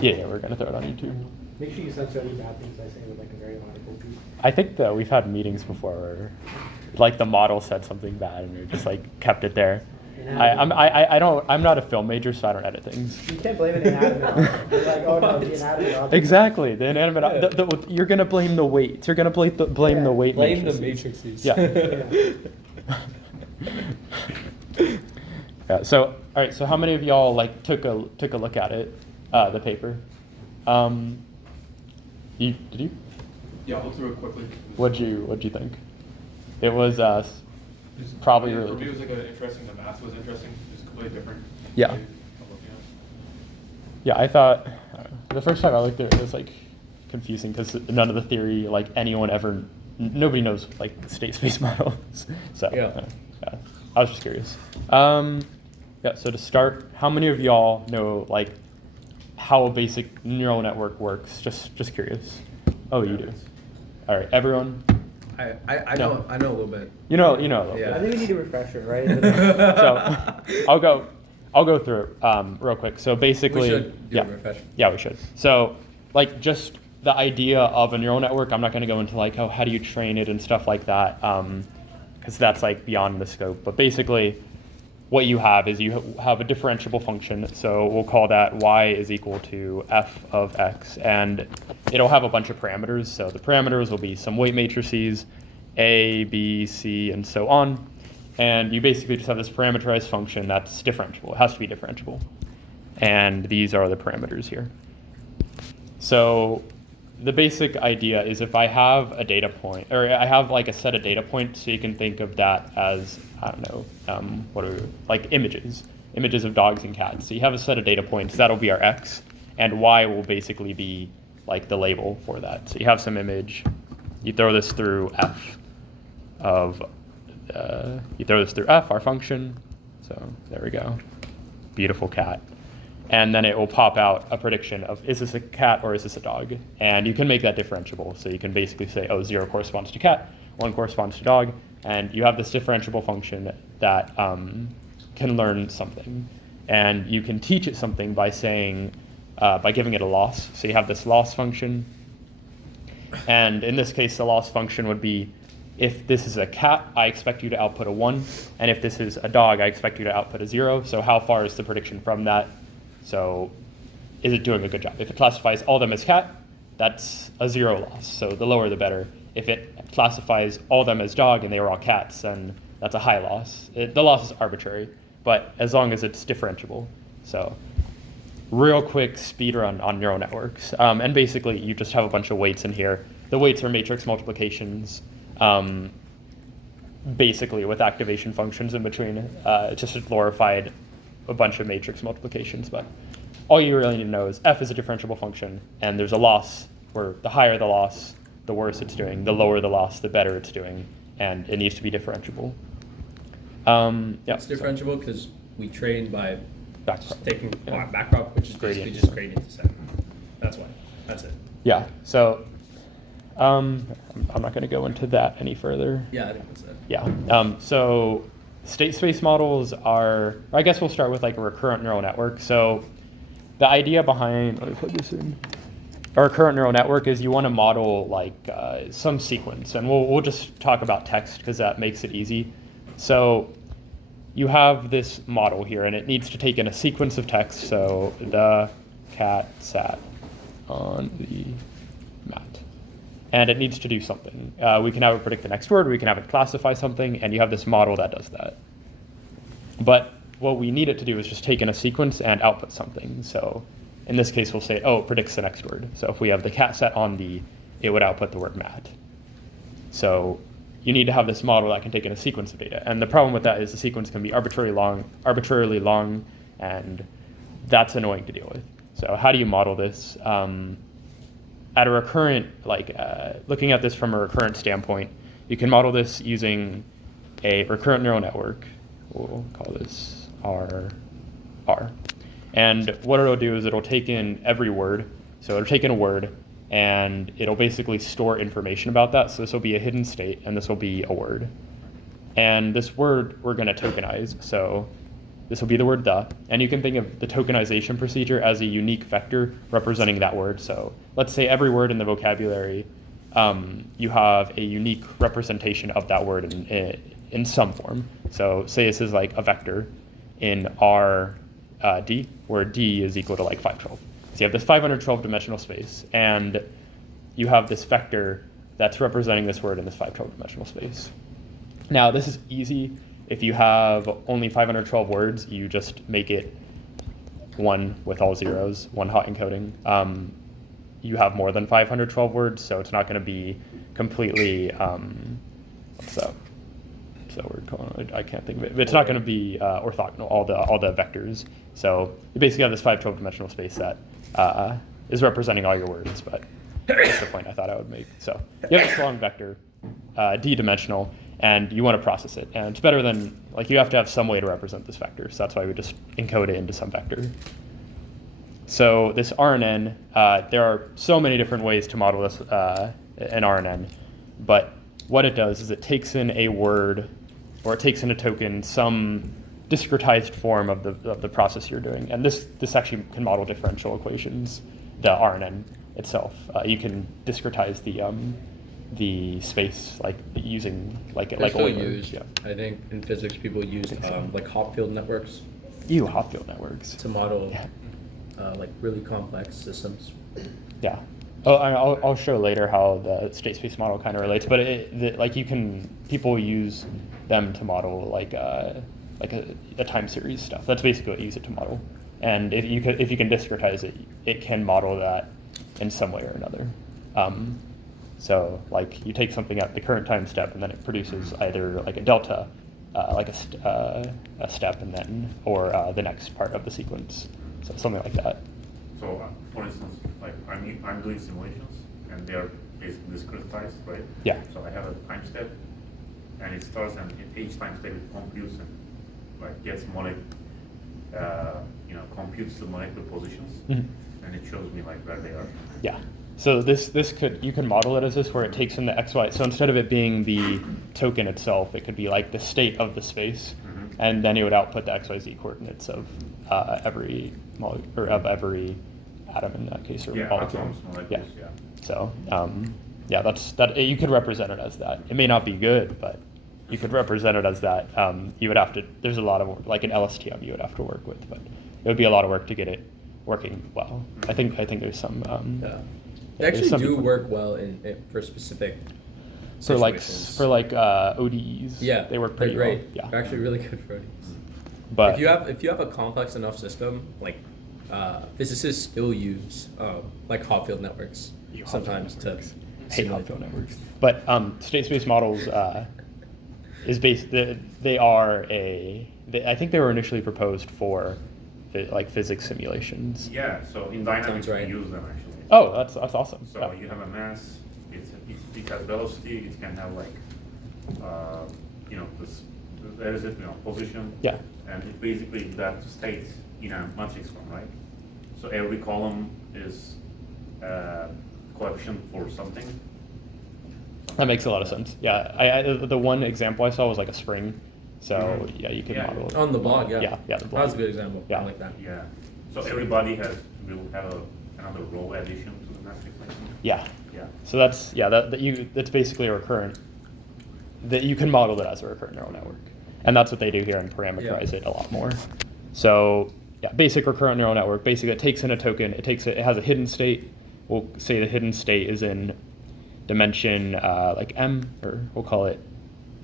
Yeah, we're going to throw it on YouTube. Make sure you censor any bad things I say with like a very logical piece. I think that we've had meetings before where like the model said something bad and we just like kept it there. I'm not a film major, so I don't edit things. You can't blame an inanimate object. You're like, oh no, the inanimate object. Exactly, the inanimate. You're gonna blame the weight. You're gonna blame the weight. Blame matrices. the matrices. Yeah. Yeah. So all right. So how many of y'all like took a look at it, the paper? Did you? Yeah, I'll look through it quickly. What'd you think? It was probably really. For me, it was like interesting. The math was interesting. It was completely different. Yeah. way of looking at it. Yeah, I thought the first time I looked at it, it was like confusing because none of the theory, like anyone ever, nobody knows like state space models. So Yeah. yeah, I was just curious. Yeah. So to start, how many of y'all know like how a basic neural network works? Just curious. Oh, you do. All right, everyone. I No. know a little bit. You know a little Yeah. I think we need a refresher, right? So I'll go through it real quick. So basically, We should do yeah, a refresher. yeah, we should. So like just the idea of a neural network, I'm not going to go into like, oh, how do you train it and stuff like that, because that's like beyond the scope. But basically, what you have is you have a differentiable function. So we'll call that y is equal to f of x, and it'll have a bunch of parameters. So the parameters will be some weight matrices, a, b, c, and so on. And you basically just have this parameterized function that's differentiable. It has to be differentiable. And these are the parameters here. So the basic idea is if I have a data point, or I have like a set of data points, so you can think of that as, I don't know, like images of dogs and cats. So you have a set of data points, that'll be our x, and y will basically be like the label for that. So you have some image, you throw this through f of, our function. So there we go, beautiful cat. And then it will pop out a prediction of, is this a cat or is this a dog? And you can make that differentiable. So you can basically say, oh, 0 corresponds to cat, 1 corresponds to dog. And you have this differentiable function that can learn something. And you can teach it something by saying, by giving it a loss. So you have this loss function. And in this case, the loss function would be, if this is a cat, I expect you to output a 1. And if this is a dog, I expect you to output a 0. So how far is the prediction from that? So is it doing a good job? If it classifies all of them as cat, that's a 0 loss. So the lower the better. If it classifies all of them as dog and they were all cats, then that's a high loss. The loss is arbitrary, but as long as it's differentiable. So real quick speed run on neural networks. And basically you just have a bunch of weights in here. The weights are matrix multiplications, basically with activation functions in between. Just a glorified a bunch of matrix multiplications, but all you really need to know is f is a differentiable function, and there's a loss where the higher the loss, the worse it's doing. The lower the loss, the better it's doing, and it needs to be differentiable. Yeah, It's differentiable because we train by Back just prop. taking Yeah. backprop, which is Gradient basically just descent. gradient descent. That's why. That's it. Yeah, so I'm not going to go into that any further. Yeah, I think that's it. Yeah. So state space models are, I guess we'll start with like a recurrent neural network. So the idea behind, let me put this in, a recurrent neural network is you want to model like some sequence, and we'll just talk about text because that makes it easy. So you have this model here, and it needs to take in a sequence of text. So the cat sat on the mat. And it needs to do something. We can have it predict the next word, we can have it classify something, and you have this model that does that. But what we need it to do is just take in a sequence and output something. So in this case, we'll say, oh, it predicts the next word. So if we have the cat sat on the, it would output the word mat. So you need to have this model that can take in a sequence of data. And the problem with that is the sequence can be arbitrarily long, and that's annoying to deal with. So how do you model this? At a recurrent, looking at this from a recurrent standpoint, you can model this using a recurrent neural network. We'll call this R. And what it'll do is it'll take in every word. So it'll take in a word, and it'll basically store information about that. So this will be a hidden state, and this will be a word. And this word we're going to tokenize. So This will be the word the, and you can think of the tokenization procedure as a unique vector representing that word. So let's say every word in the vocabulary, you have a unique representation of that word in some form. So say this is like a vector in D, where D is equal to like 512. So you have this 512 dimensional space, and you have this vector that's representing this word in this 512 dimensional space. Now, this is easy. If you have only 512 words, you just make it 1 with all zeros, 1 hot encoding. You have more than 512 words, so it's not going to be completely, what's that word called? I can't think of it. It's not going to be orthogonal, all the vectors. So you basically have this 512 dimensional space that is representing all your words, but that's the point I thought I would make. So you have this long vector, d-dimensional, and you want to process it. And it's better than, like, you have to have some way to represent this vector. So that's why we just encode it into some vector. So this RNN, there are so many different ways to model this an RNN. But what it does is it takes in a word, or it takes in a token, some discretized form of the process you're doing. And this actually can model differential equations, the RNN itself. You can discretize the space like using like They're still Euler. used. Yeah. I think in physics people use like Hopfield networks Hopfield networks. to model Yeah. like really complex systems. Yeah. Oh, I'll show later how the state space model kind of relates, but like people use them to model like a time series stuff. That's basically what you use it to model. And if you can discretize it, it can model that in some way or another. So like you take something at the current time step, and then it produces either like a delta, like a step, and then or the next part of the sequence. So something like that. So, for instance, like I'm doing simulations, and they are basically discretized, right? Yeah. So I have a time step, and it starts, and each time step it computes and like gets computes the molecular positions, Mm-hmm. and it shows me like where they are. Yeah. So you can model it as this, where it takes in the XY. So instead of it being the token itself, it could be like the state of the space, and then it would output the XYZ coordinates of every every atom in that case, or Yeah, molecule. atoms, molecules, yeah. So that you could represent it as that. It may not be good, but you could represent it as that. You would have to. There's a lot of like an LSTM you would have to work with, but it would be a lot of work to get it working well. I think there's some. Yeah. They there's actually some do people- work well for specific for like situations. ODEs. Yeah, they work pretty they're great. well. Yeah, They're actually really good for ODEs. but If you have a complex enough system, like physicists still use like Hopfield networks sometimes to I hate simulate Hopfield networks. But state space models is based. They are I think they were initially proposed for like physics simulations. Yeah. So in dynamics Sounds right. we use them actually. Oh, that's awesome. So Yeah. you have a mass. It has velocity. It can have like this. There is position. Yeah. And it basically that state in a matrix form, right? So every column is coefficient for something. That makes a lot of sense. Yeah, the one example I saw was like a spring. So Mhm. yeah, you can Yeah. model it. on the blog. Yeah, Yeah, the blog. That was a good example. Yeah. I like that. Yeah. So everybody will have another row addition to the matrix. I think. Yeah. Yeah. So that's basically a recurrent. That you can model it as a recurrent neural network, and that's what they do here and parameterize it a lot more. So yeah, basic recurrent neural network. Basically, it takes in a token. It has a hidden state. We'll say the hidden state is in dimension like m, or we'll call it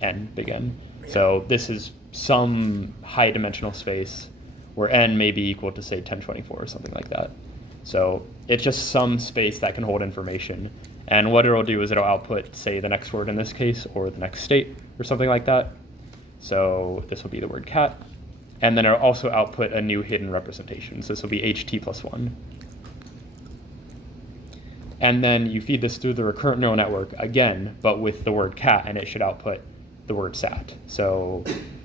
n, big N. So this is some high dimensional space where n may be equal to say 1024 or something like that. So it's just some space that can hold information. And what it'll do is it'll output, say, the next word in this case, or the next state, or something like that. So this will be the word cat. And then it'll also output a new hidden representation. So this will be ht plus 1. And then you feed this through the recurrent neural network again, but with the word cat, and it should output the word sat. So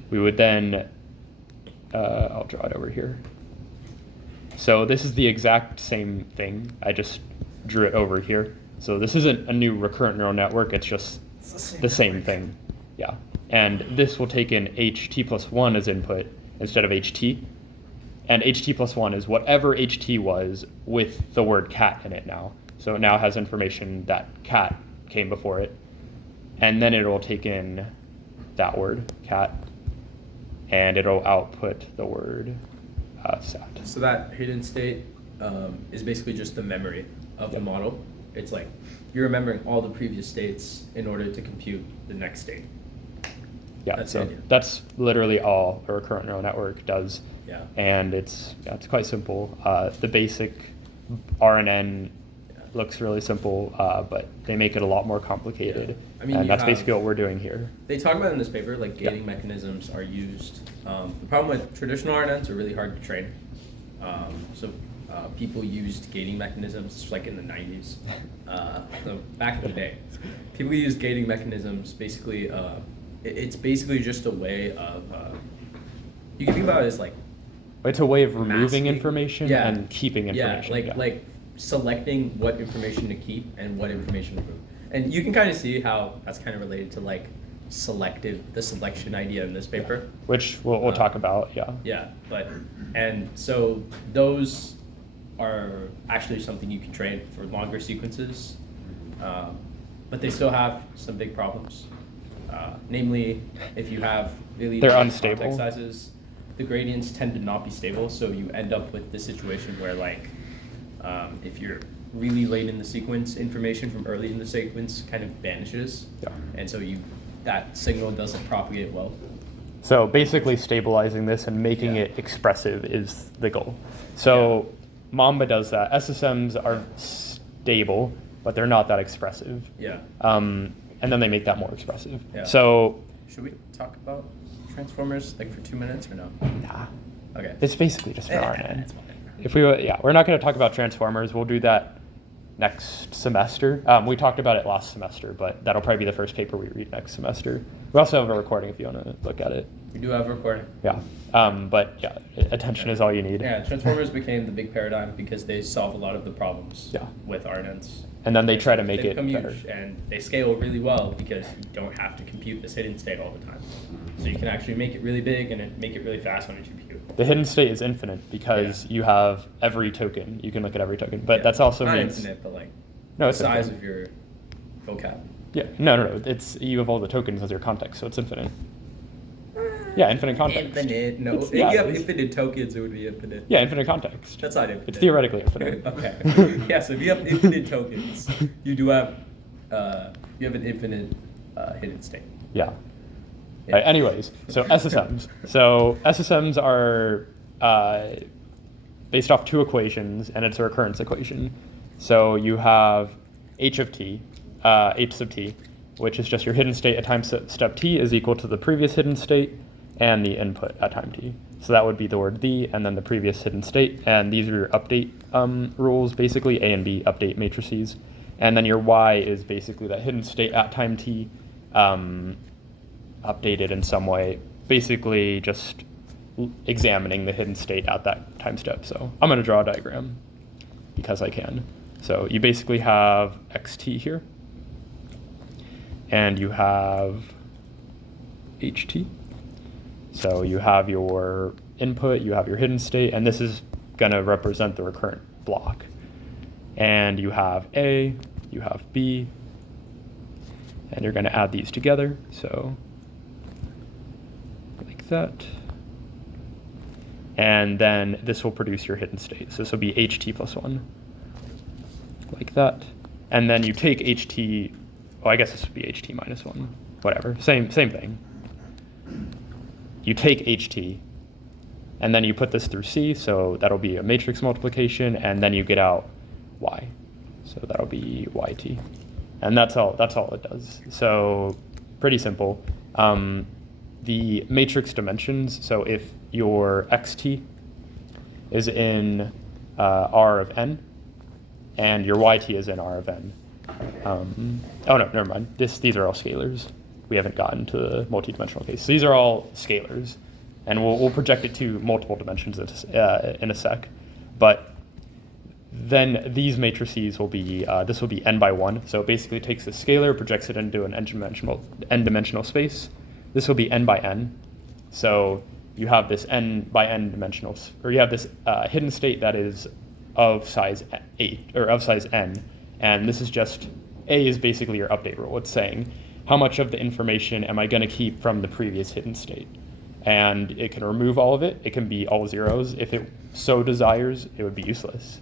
we would then, I'll draw it over here. So this is the exact same thing. I just drew it over here. So this isn't a new recurrent neural network. It's just the same thing. Yeah. And this will take in ht plus 1 as input, instead of HT. And HT plus 1 is whatever HT was with the word cat in it now. So it now has information that cat came before it. And then it'll take in that word, cat, and it'll output the word sat. So that hidden state is basically just the memory of the model. It's like you're remembering all the previous states in order to compute the next state. Yeah, That's so the idea. that's literally all a recurrent neural network does. Yeah. And it's quite simple. The basic RNN looks really simple, but they make it a lot more complicated. Yeah. I mean, and you that's have- basically what we're doing here. They talk about in this paper, like Yeah. gating mechanisms are used. The problem with traditional RNNs are really hard to train. People used gating mechanisms like in the 90s. So back in the day, people used gating mechanisms. Basically, it's basically just a way of, you can think about it as like, It's a way of removing masking. information Yeah. and keeping information. like selecting what information to keep and what information to remove. And you can kind of see how that's kind of related to like the selection idea in this paper. Which we'll talk about, yeah. Yeah, and so those are actually something you can train for longer sequences, but they still have some big problems. Namely, if you have really They're large unstable. context sizes, the gradients tend to not be stable, so you end up with this situation where like, if you're really late in the sequence, information from early in the sequence kind of vanishes. Yeah. And so that signal doesn't propagate well. So basically stabilizing this and making Yeah. it expressive is the goal. So Mamba does that. SSMs are stable, but they're not that expressive. Yeah. And then they make that more expressive. Yeah. So, Should we talk about transformers like for 2 minutes or no? nah, Okay. it's basically just an Eh, RNN. it's fine. If we're not going to talk about transformers. We'll do that next semester. We talked about it last semester, but that'll probably be the first paper we read next semester. We also have a recording if you want to look at it. We do have a recording. Yeah. But yeah, attention is all you need. Yeah, transformers became the big paradigm because they solve a lot of the problems Yeah. with RNNs. And then they try to make They it become better. huge, and they scale really well because you don't have to compute this hidden state all the time. So you can actually make it really big and make it really fast on a GPU. The hidden state is infinite because you have every token. You can look at every token, but that's also not means infinite, but like no, the it's size infinite. of your vocab. Yeah, no. It's you have all the tokens as your context, so it's infinite. Yeah, infinite context. Infinite? No. It's- If yeah, you have it's- infinite tokens, it would be infinite. Yeah, infinite context. That's not infinite. It's theoretically infinite. Okay. Yeah, so if you have infinite tokens, you do have you have an infinite hidden state. Yeah. Yeah. Right, anyways, so SSMs. So SSMs are based off two equations, and it's a recurrence equation. So you have h of t, h sub t, which is just your hidden state at time step t is equal to the previous hidden state and the input at time t. So that would be the word the and then the previous hidden state. And these are your update rules, basically A and B update matrices. And then your y is basically that hidden state at time t updated in some way, basically just examining the hidden state at that time step. So I'm going to draw a diagram because I can. So you basically have xt here, and you have ht. So you have your input, you have your hidden state, and this is going to represent the recurrent block. And you have A, you have B, and you're going to add these together. So like that. And then this will produce your hidden state. So this will be ht plus 1, like that. And then you take ht, oh, I guess this would be ht minus 1, whatever, same thing. You take ht, and then you put this through C, so that'll be a matrix multiplication, and then you get out y. So that'll be yt. And that's all it does. So pretty simple. The matrix dimensions, so if your xt is in R of n, and your yt is in R of n. Oh no, never mind. These are all scalars. We haven't gotten to the multi-dimensional case. So these are all scalars, and we'll project it to multiple dimensions in a sec. But then these matrices will be, this will be n by 1. So it basically takes a scalar, projects it into an n-dimensional space. This will be n by n. So you have this n by n dimensional, or you have this hidden state that is of size 8 or of size n, and this is just A is basically your update rule. It's saying how much of the information am I going to keep from the previous hidden state, and it can remove all of it. It can be all zeros. If it so desires, it would be useless,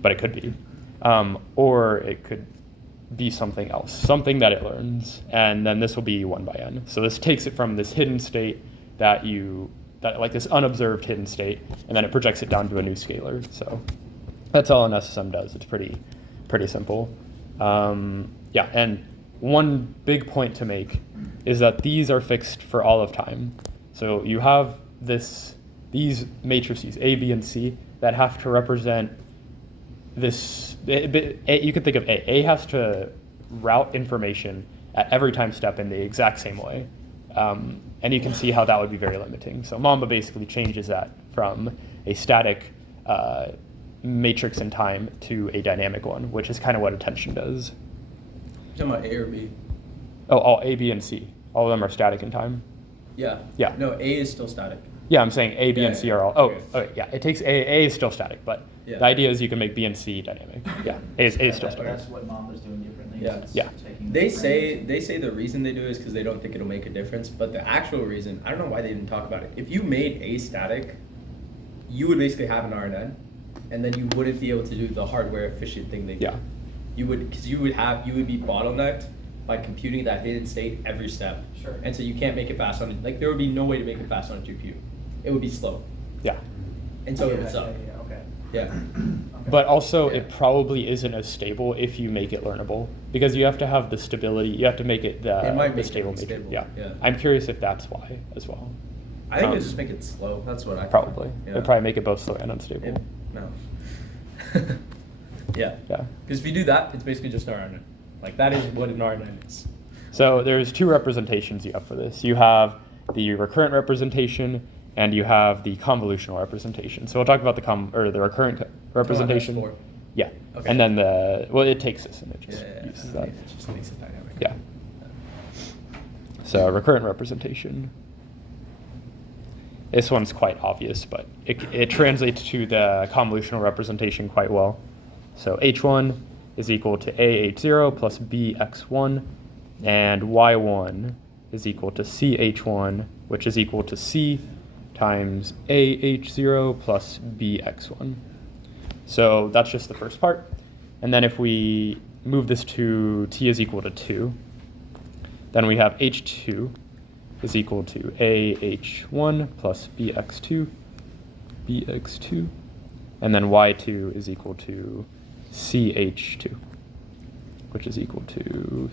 but it could be, or it could be something else, something that it learns, and then this will be 1 by n. So this takes it from this hidden state that like this unobserved hidden state, and then it projects it down to a new scalar. So that's all an SSM does. It's pretty simple. Yeah, and one big point to make is that these are fixed for all of time. So you have these matrices, A, B, and C, that have to represent this. You could think of A. A has to route information at every time step in the exact same way. And you can see how that would be very limiting. So Mamba basically changes that from a static matrix in time to a dynamic one, which is kind of what attention does. You're talking about A or B? Oh, all A, B, and C. All of them are static in time. Yeah. Yeah. No, A is still static. Yeah, I'm saying A, B, and C are all. Oh, Okay. okay, yeah. It takes A is still static, but Yeah. the idea is you can make B and C dynamic. Yeah, A is still static. That's what Mamba's doing differently. Yeah. It's Yeah. taking They parameters. say the reason they do it is because they don't think it'll make a difference, but the actual reason, I don't know why they didn't talk about it. If you made A static, you would basically have an RNN, and then you wouldn't be able to do the hardware efficient thing they do. Yeah. You would, because you would be bottlenecked by computing that hidden state every step. Sure. And so you can't make it fast on it. Like there would be no way to make it fast on a GPU. It would be slow. Yeah. And so it Yeah, would suck. yeah, okay. Yeah. Okay. But also, Yeah. it probably isn't as stable if you make it learnable, because you have to have the stability. You have to make it It might the make it stable matrix. unstable, Yeah. yeah. I'm curious if that's why as well. I think Um, it'd just make it slow. That's what I thought. Probably. Yeah. It'd probably make it both slow and unstable. No. Yeah. Yeah. Because if you do that, it's basically just an RNN. Like that is what an RNN is. So there's two representations you have for this. You have the recurrent representation and you have the convolutional representation. So we'll talk about the recurrent representation. S4. Yeah. Okay. And then it takes this and it just Yeah. uses that. It just makes it dynamic. Yeah. So recurrent representation. This one's quite obvious, but it translates to the convolutional representation quite well. So h1 is equal to a h0 plus bx1, and y1 is equal to ch1, which is equal to c times ah0 plus bx1. So that's just the first part. And then if we move this to t is equal to 2, then we have h2 is equal to AH1 plus BX2, and then Y2 is equal to CH2, which is equal to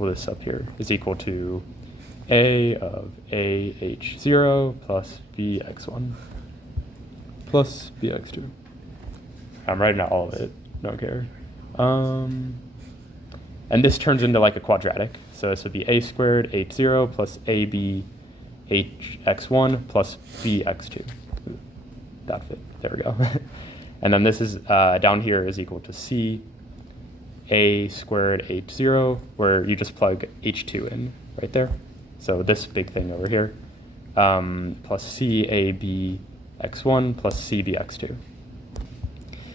this up here, is equal to A of AH0 plus BX1 plus BX2. I'm writing out all of it, don't care. And this turns into like a quadratic. So this would be a squared h0 plus ab hx1 plus bx2. That fit. There we go. And then this is down here is equal to c a squared h0, where you just plug h2 in right there. So this big thing over here, plus c a b x1 plus c bx2.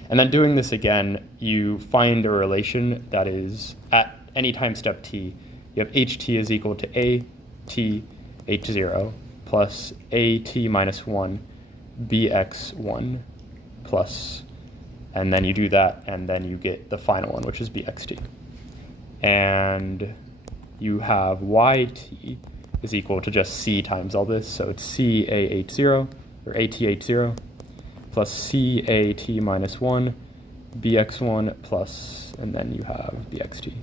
And then doing this again, you find a relation that is at any time step t. You have ht is equal to a t h0 plus a t minus 1 bx1 plus, and then you do that, and then you get the final one, which is bxt. And you have yt is equal to just c times all this, so it's c a h0 or ath0 plus cat minus 1 bx1 plus, and then you have bxt.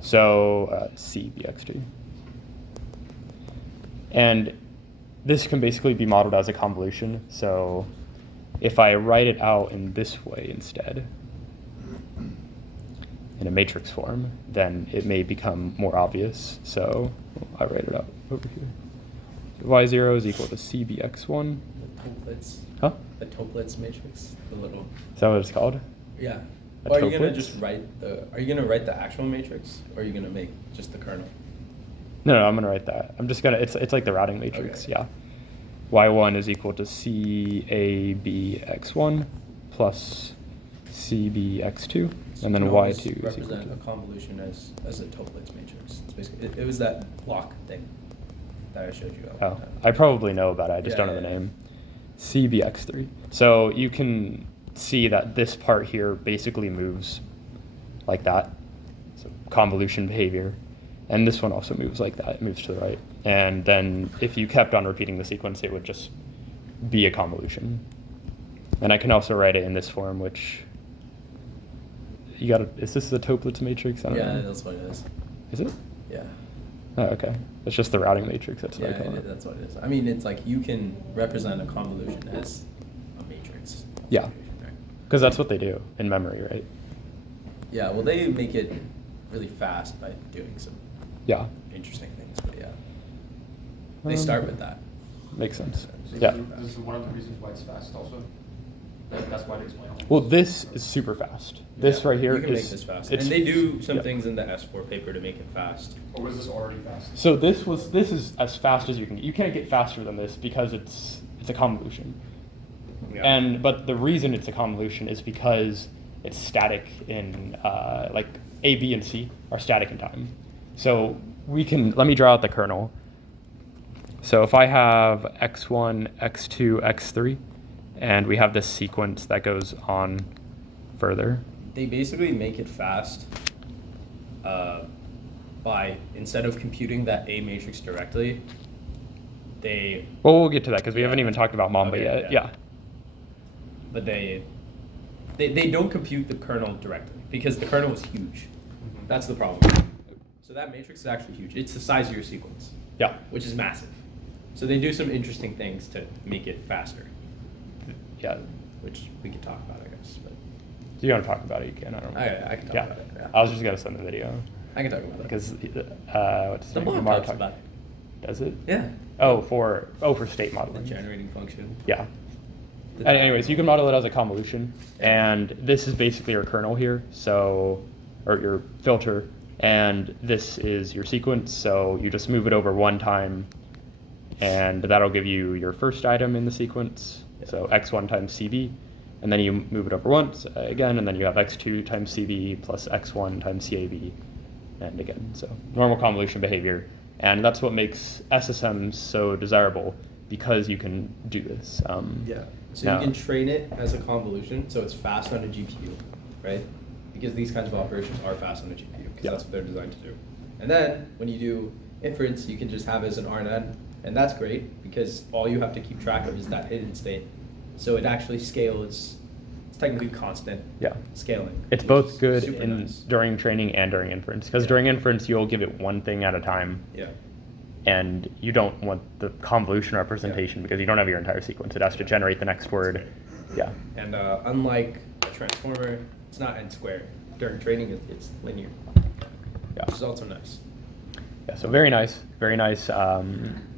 So c bxt. And this can basically be modeled as a convolution. So if I write it out in this way instead, in a matrix form, then it may become more obvious. So I write it out over here. Y0 is equal to cbx1. The Toeplitz. Huh? The Toeplitz matrix. The little. Is that what it's called? Yeah. A Or are you gonna Toeplitz? just write the? Are you gonna write the actual matrix, or are you gonna make just the kernel? No, I'm gonna write that. I'm just gonna, it's like the routing matrix, Okay. yeah. Y1 is equal to CABX1 plus CBX2, and then You can always Y2 is equal represent to. a convolution as a Toeplitz matrix. It's basically, it was that block thing that I showed you. Oh, I probably know about it, I just Yeah, don't know the yeah, yeah. name. CBX3. So you can see that this part here basically moves like that. So convolution behavior. And this one also moves like that, it moves to the right. And then if you kept on repeating the sequence, it would just be a convolution. And I can also write it in this form, which you gotta, is this the Toeplitz matrix? I don't Yeah, know. that's what it is. Is it? Yeah. Oh, okay. It's just the routing matrix, that's what I Yeah, call it. that's what it is. I mean, it's like you can represent a convolution as a matrix. Yeah. Right? Because that's what they do in memory, right? Yeah, well, they make it really fast by doing some Yeah. interesting things, but yeah. They start with that. Makes sense. So Yeah. this is one of the reasons why it's fast also. That's why they explain all this. Well, this is super fast. This Yeah, right here you can is. make this fast. it's- And they do some yeah. things in the S4 paper to make it fast. Or was this already fast? So this is as fast as you can get. You can't get faster than this because it's a convolution. Yeah. But the reason it's a convolution is because it's static in like A, B, and C are static in time. So let me draw out the kernel. So if I have x1, x2, x3, and we have this sequence that goes on further. They basically make it fast by, instead of computing that A matrix directly, they, Well, we'll get to that because we Yeah. haven't even talked about Mamba Okay, yet. yeah. Yeah. but they don't compute the kernel directly because the kernel is huge. That's the problem. So that matrix is actually huge. It's the size of your sequence, Yeah. which is massive. So they do some interesting things to make it faster, Yeah. which we can talk about, I guess. But Do you want to talk about it? You can. I don't know. I can talk Yeah. about it. Yeah. I was just gonna send the video I can talk about it. because what's his The name? blog Lamar talks talked- about it. Does it? Yeah. For state The modeling. generating function. Yeah. The- And anyways, you can model it as a convolution, and this is basically your kernel here, so, or your filter, and this is your sequence, so you just move it over one time, and that'll give you your first item in the sequence, so x1 times cb, and then you move it over once again, and then you have x2 times cb plus x1 times cab, and again, so normal convolution behavior, and that's what makes SSMs so desirable, because you can do this. Yeah. So now- you can train it as a convolution, so it's fast on a GPU, right? Because these kinds of operations are fast on a GPU, because Yeah. that's what they're designed to do. And then when you do inference, you can just have it as an RNN, and that's great because all you have to keep track of is that hidden state. So it actually scales. It's technically constant Yeah. scaling. It's which both is good super in nice. during training and during inference, because Yeah. during inference you'll give it one thing at a time, Yeah. and you don't want the convolution representation because you don't have your entire sequence. It has to generate the next word. Yeah. And unlike a transformer, it's not n squared. During training, it's linear, Yeah. which is also nice. Yeah. So very nice. Very nice.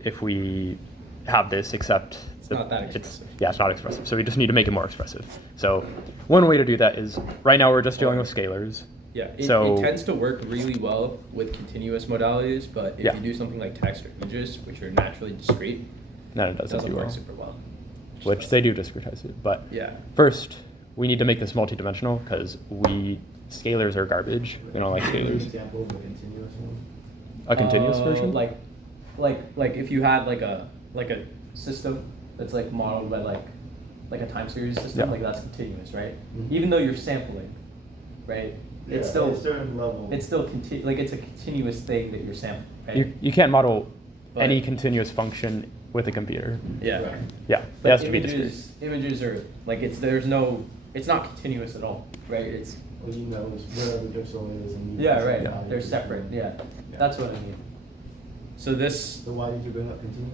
If we have this, except It's not that expressive. Yeah, it's not expressive. So we just need to make it more expressive. So one way to do that is right now we're just dealing with scalars. Yeah, So- it tends to work really well with continuous modalities, but if Yeah. you do something like text or images, which are naturally discrete, No, it it doesn't doesn't do work well. super well. Which they do discretize it, but Yeah. first we need to make this multidimensional because scalars are garbage. We don't like An scalars. example of a continuous one. A continuous version? Like if you had like a system that's like modeled by like a time series system, Yeah. like that's continuous, right? Mhm. Even though you're sampling, right? It's Yeah, still at a certain level. it's still like it's a continuous thing that you're sampling, right? You can't model But- any continuous function with a computer. yeah. Right. Yeah, it But has to be discrete. images are like it's not continuous at all, right? It's Well, you know, it's where the pixel is and. yeah, right. Yeah. They're separate. Yeah. That's what I mean. So this, So why did you bring up continuous?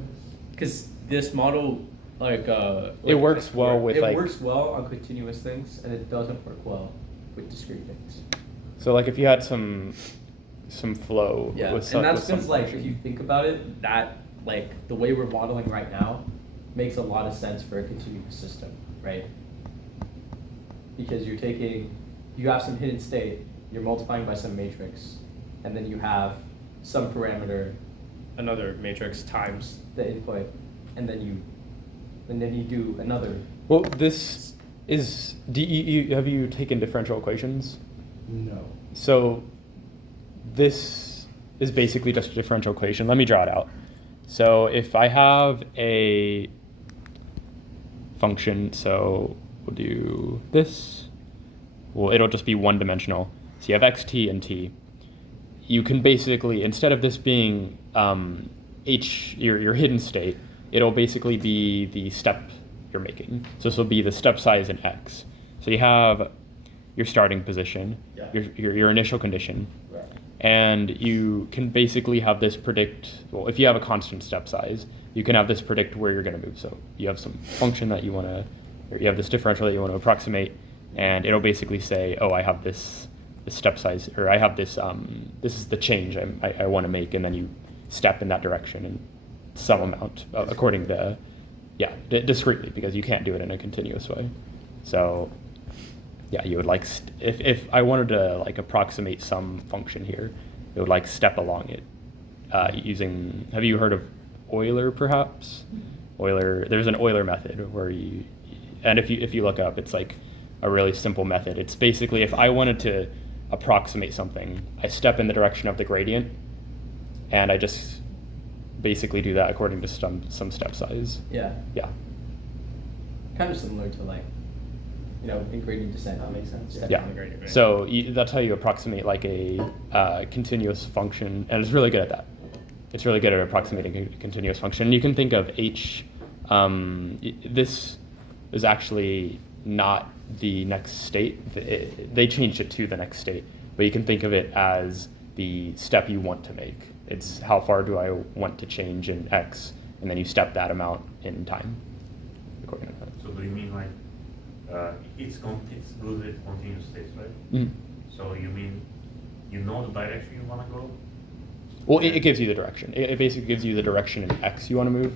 because this model, It works well with, it like- works well on continuous things, and it doesn't work well with discrete things. So like if you had some flow Yeah, with some, and that's with some because like function. if you think about it, that like the way we're modeling right now makes a lot of sense for a continuous system, right? Because you have some hidden state, you're multiplying by some matrix, and then you have some parameter another matrix times the input, and then you do another. Well, this is, have you taken differential equations? No. So this is basically just a differential equation. Let me draw it out. So if I have a function, so we'll do this. Well, it'll just be one-dimensional. So you have x, t, and t. You can basically, instead of this being your hidden state, it'll basically be the step you're making. So this will be the step size in x. So you have your starting position, your initial condition, and you can basically have this predict, well, if you have a constant step size, you can have this predict where you're going to move. So you have some function that you want to, or you have this differential that you want to approximate, and it'll basically say, oh, I have this step size, or I have this, this is the change I want to make, and then you step in that direction in some amount, according to, discretely, because you can't do it in a continuous way. So yeah, you would like, if I wanted to like approximate some function here, it would like step along it using, have you heard of Euler perhaps? Euler, there's an Euler method where you, and if you look up, it's like a really simple method. It's basically, if I wanted to approximate something, I step in the direction of the gradient, and I just basically do that according to some step size. Yeah. Yeah. Kind of similar to like, in gradient descent. That makes sense. Yeah. On the gradient, right? So that's how you approximate like a continuous function, and it's really good at that. It's really good at approximating a continuous function. And you can think of h. This is actually not the next state. They changed it to the next state, but you can think of it as the step you want to make. It's how far do I want to change in x, and then you step that amount in time according to that. So do you mean like it's good with continuous states, right? Mm. So you mean you know the direction you want to go? Well, it gives you the direction. It basically gives you the direction in x you want to move,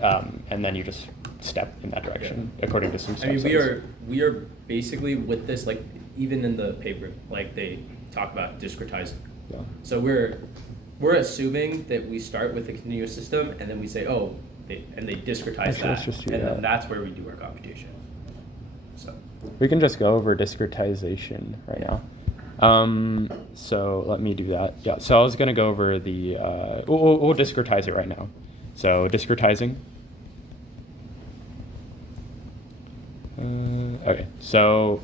Mm-hmm. and then you just step in that direction according to some I step mean, size. we are basically with this, like even in the paper, like they talk about discretizing. Yeah. So we're assuming that we start with a continuous system, and then we say, oh, they discretize Actually, let's that, just do and that. then that's where we do our computation. So We can just go over discretization right now. So let me do that. Yeah, so I was going to go over the, we'll discretize it right now. So discretizing. Okay, so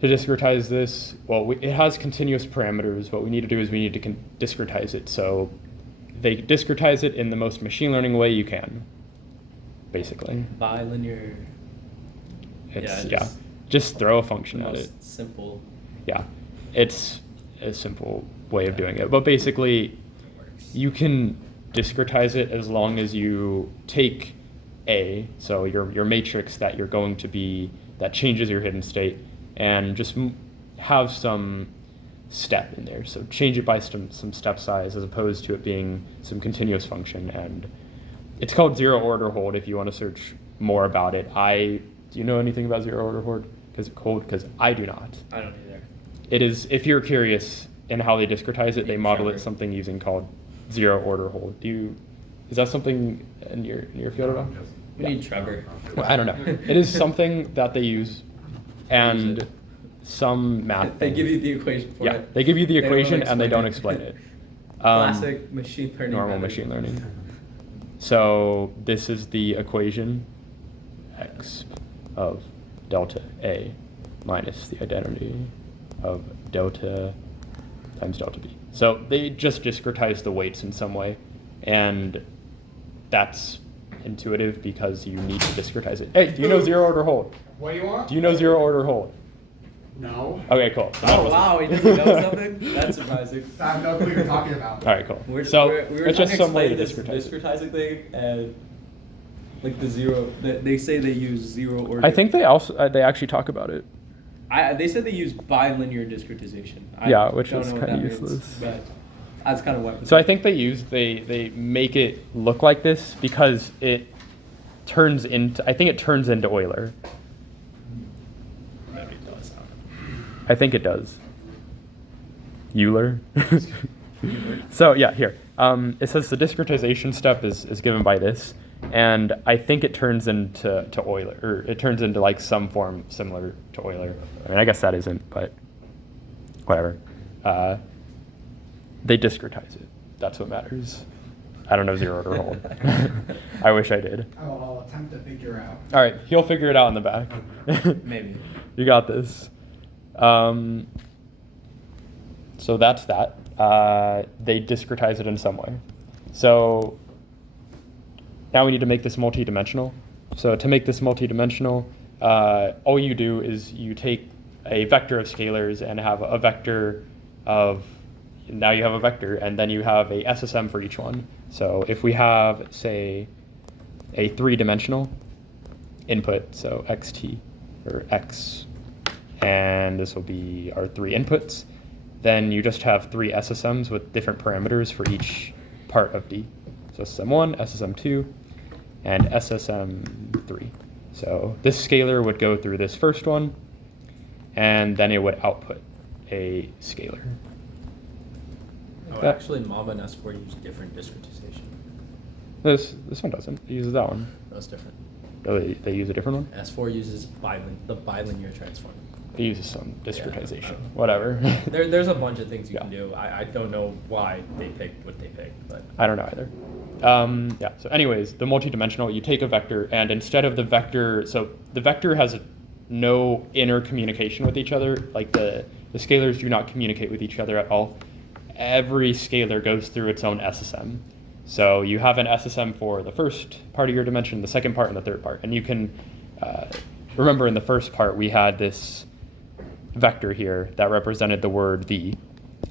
to discretize this, well, it has continuous parameters. What we need to do is we need to discretize it. So they discretize it in the most machine learning way you can, basically. bilinear. It's, Yeah, just throw a The function at it. most simple. Yeah, it's a simple way of doing it. But basically, you can discretize it as long as you take A, so your matrix that you're going to be, that changes your hidden state, and just have some step in there. So change it by some step size as opposed to it being some continuous function. And it's called zero order hold if you want to search more about it. Do you know anything about zero order hold? Because I do not. I don't either. It is, if you're curious in how they discretize it, they model Trevor. it something using called zero order hold. Is that something in your field at all? We need Trevor. Well, I don't know. It is something that they use, and some math. They thing. give you the equation for Yeah, it. they give you the They don't really equation and they don't explain explain it. Classic machine learning. Normal method. machine learning. So this is the equation x of delta A minus the identity of delta times delta B. So they just discretize the weights in some way, and that's intuitive because you need to discretize it. Hey, do you know zero order hold? What do you want? Do you know zero order hold? No. Okay, cool. Oh wow, he doesn't know something? That's surprising. I have no clue what you're talking about. All right, cool. We So were it's trying just to some way to explain this discretize it. discretizing thing, and like the zero. They say they use zero order. I think they actually talk about it. They said they use bilinear discretization. Yeah, which don't is know what kinda that means, useless. but that's kind of what. So I think they make it look like this because it turns into, I think it turns into Euler. Maybe it does. I think it does. Euler. So yeah, here. It says the discretization step is given by this, and I think it turns into Euler, or it turns into like some form similar to Euler. I mean, I guess that isn't, but whatever. They discretize it. That's what matters. I don't know zero order hold. I wish I did. I'll attempt to figure out. All right, he'll figure it out in the back. Maybe. You got this. So that's that. They discretize it in some way. So now we need to make this multidimensional. So to make this multidimensional, all you do is you take a vector of scalars and have a vector of, now you have a vector, and then you have a SSM for each one. So if we have, say, a three-dimensional input, so xt, or x, and this will be our three inputs, then you just have three SSMs with different parameters for each part of D. So SSM1, SSM2, and SSM3. So this scalar would go through this first one, and then it would output a scalar. Oh, That- actually, Mamba and S4 use different discretization. This one doesn't. It uses that one. That's different. Oh, they use a different one? S4 uses the bilinear transform. It uses some discretization. Yeah. Whatever. There's a bunch of things you can Yeah. do. I don't know why they picked what they picked, but I don't know either. Yeah, so anyways, the multidimensional, you take a vector, and instead of the vector, so the vector has no inner communication with each other. Like the scalars do not communicate with each other at all. Every scalar goes through its own SSM. So you have an SSM for the first part of your dimension, the second part, and the third part. And you can remember in the first part, we had this vector here that represented the word the.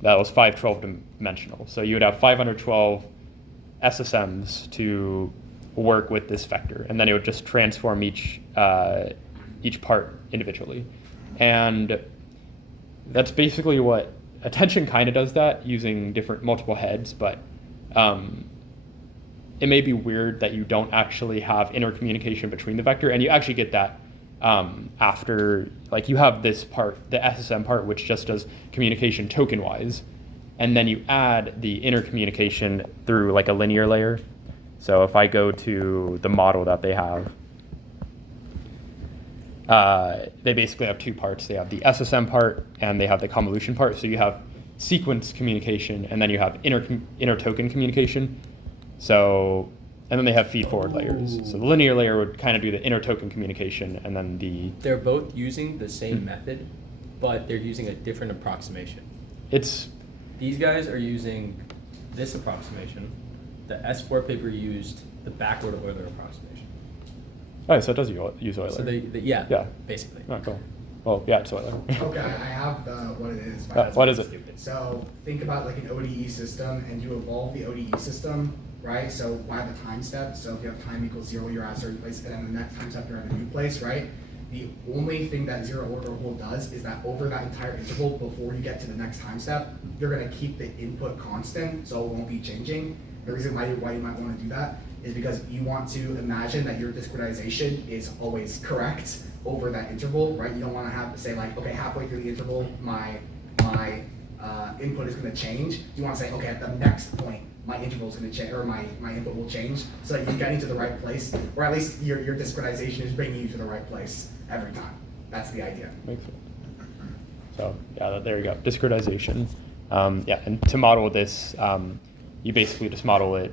That was 512 dimensional. So you would have 512 SSMs to work with this vector, and then it would just transform each part individually. And that's basically what attention kind of does, that using multiple heads, but it may be weird that you don't actually have intercommunication between the vector, and you actually get that after, like, you have this part, the SSM part, which just does communication token wise, and then you add the intercommunication through like a linear layer. So if I go to the model that they have, they basically have two parts. They have the SSM part and they have the convolution part. So you have sequence communication, and then you have inter-token communication. So, and then they have feed-forward layers. So the linear layer would kind of do the inter-token communication, and then they're both using the same method, but they're using a different approximation. it's These guys are using this approximation. The S4 paper used the backward Euler approximation. oh, so it does use Euler. So yeah, Yeah. basically. Oh, cool. Well, yeah, it's Euler. Okay, I have what it is. What is it? Stupid. So think about like an ODE system, and you evolve the ODE system, right? So why the time step? So if you have time equals 0, you're at a certain place, and then the next time step you're at a new place, right? The only thing that zero order hold does is that over that entire interval before you get to the next time step, you're gonna keep the input constant, so it won't be changing. The reason why you might want to do that is because you want to imagine that your discretization is always correct over that interval, right? You don't want to have to say like, okay, halfway through the interval, my input is going to change. You want to say, okay, at the next point, my interval is going to change, or my input will change, so that you're getting to the right place, or at least your discretization is bringing you to the right place every time. That's the idea. Makes sense. So yeah, there you go. Discretization. Yeah, and to model this, you basically just model it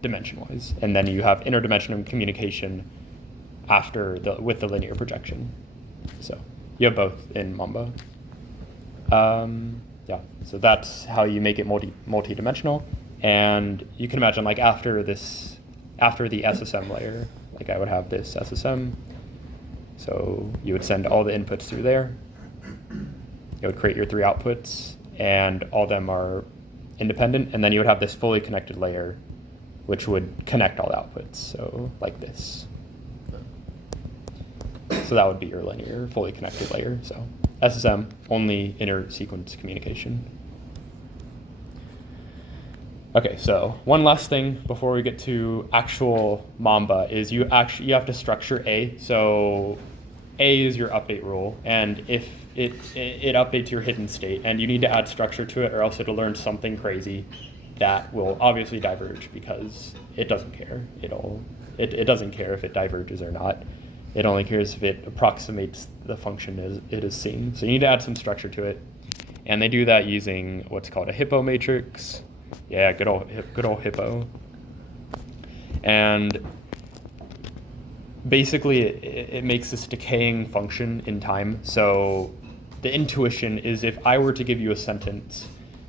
dimension-wise, and then you have interdimensional communication with the linear projection. So you have both in Mamba. Yeah, so that's how you make it multi-dimensional. And you can imagine, like, after the SSM layer, like I would have this SSM. So you would send all the inputs through there. It would create your three outputs, and all of them are independent. And then you would have this fully connected layer, which would connect all the outputs. So like this. So that would be your linear, fully connected layer. So SSM, only inter-sequence communication. Okay, so one last thing before we get to actual Mamba is you have to structure A. So A is your update rule, and if it updates your hidden state, and you need to add structure to it, or else it'll learn something crazy. that will obviously diverge because it doesn't care. It doesn't care if it diverges or not. It only cares if it approximates the function as it is seeing. So you need to add some structure to it. And they do that using what's called a hippo matrix. Yeah, good old hippo. And basically it makes this decaying function in time. So the intuition is if I were to give you a sentence,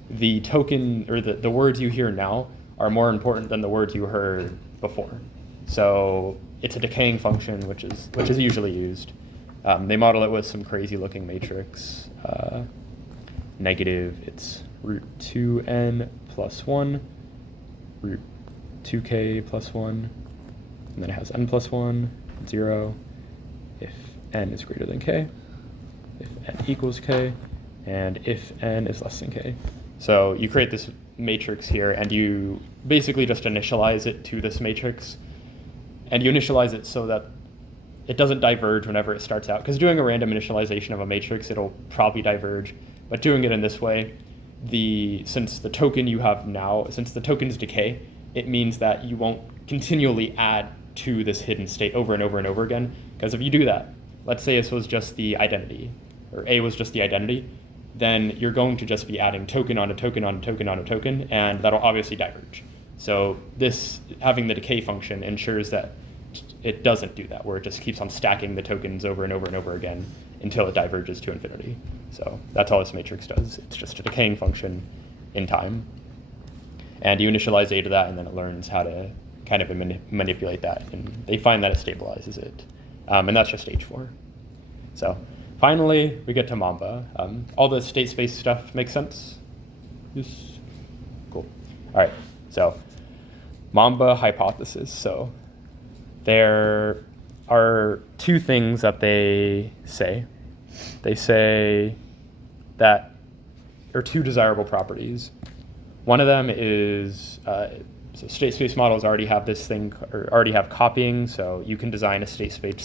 the token or the words you hear now are more important than the words you heard before. So it's a decaying function, which is usually used. They model it with some crazy looking matrix. Negative, it's root 2n plus 1, root 2k plus 1, and then it has n plus 1, 0, if n is greater than k, if n equals k, and if n is less than k. So you create this matrix here, and you basically just initialize it to this matrix, and you initialize it so that it doesn't diverge whenever it starts out. Because doing a random initialization of a matrix, it'll probably diverge. But doing it in this way, since the token you have now, since the tokens decay, it means that you won't continually add to this hidden state over and over and over again. Because if you do that, let's say this was just the identity, or A was just the identity, then you're going to just be adding token on a token on a token on a token, and that'll obviously diverge. So this, having the decay function, ensures that it doesn't do that, where it just keeps on stacking the tokens over and over and over again until it diverges to infinity. So that's all this matrix does. It's just a decaying function in time. And you initialize A to that, and then it learns how to kind of manipulate that. And they find that it stabilizes it. And that's just stage 4. So finally, we get to Mamba. All the state space stuff makes sense? Yes? Cool. All right, so Mamba hypothesis. So there are 2 things that they say. They say that there are 2 desirable properties. One of them is, so state space models already have this thing, or already have copying, so you can design a state space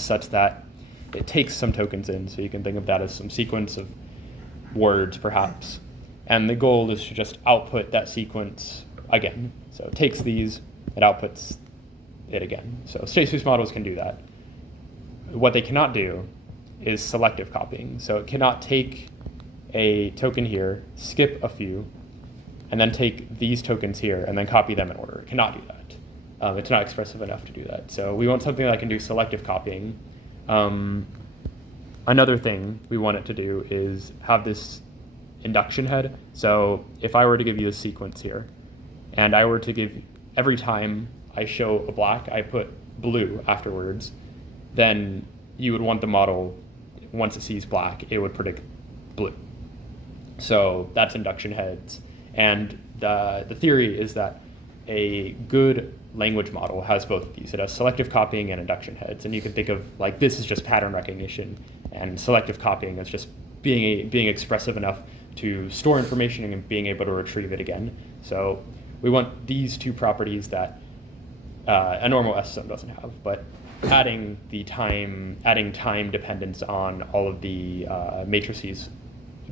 such that it takes some tokens in, so you can think of that as some sequence of words, perhaps. And the goal is to just output that sequence again. So it takes these, it outputs it again. So state space models can do that. What they cannot do is selective copying. So it cannot take a token here, skip a few, and then take these tokens here and then copy them in order. It cannot do that. It's not expressive enough to do that. So we want something that can do selective copying. Another thing we want it to do is have this induction head. So if I were to give you a sequence here, and I were to give, every time I show a black, I put blue afterwards, then you would want the model, once it sees black, it would predict blue. So that's induction heads. And the theory is that a good language model has both of these. It has selective copying and induction heads. And you can think of, like, this is just pattern recognition, and selective copying is just being expressive enough to store information and being able to retrieve it again. So we want these 2 properties that a normal SSM doesn't have, but adding time dependence on all of the matrices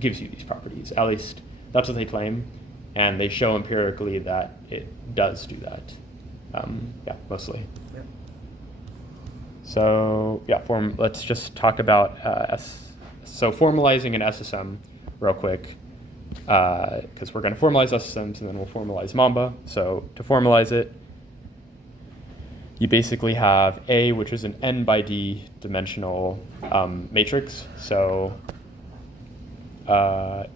gives you these properties. At least that's what they claim, and they show empirically that it does do that. Yeah, mostly. Yep. So yeah, let's just talk about so formalizing an SSM real quick, because we're going to formalize SSMs and then we'll formalize Mamba. So to formalize it, you basically have A, which is an n by d dimensional matrix. So I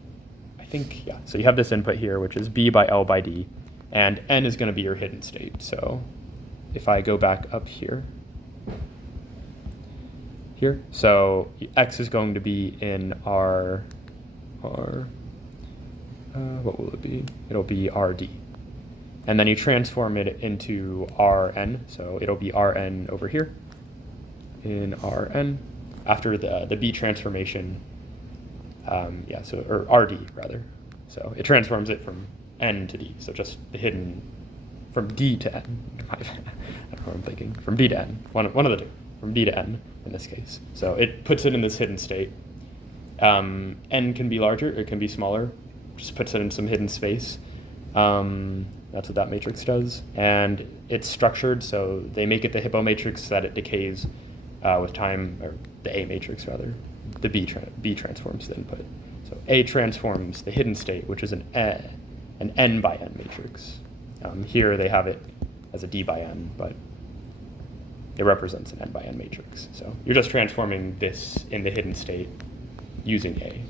think, yeah, so you have this input here, which is B by L by D, and n is going to be your hidden state. So if I go back up here, so x is going to be in our what will it be? It'll be RD. And then you transform it into Rn, so it'll be Rn over here in Rn after the B transformation, or RD rather. So it transforms it from N to D, so just the hidden, from D to N. I don't know what I'm thinking, from D to N, one of the 2, from D to N in this case. So it puts it in this hidden state. N can be larger, it can be smaller. just puts it in some hidden space. That's what that matrix does. And it's structured, so they make it the Hippo matrix so that it decays with time, or the A matrix rather. The B transforms the input. So A transforms the hidden state, which is an N by N matrix. Here they have it as a D by N, but it represents an N by N matrix. So you're just transforming this in the hidden state using A.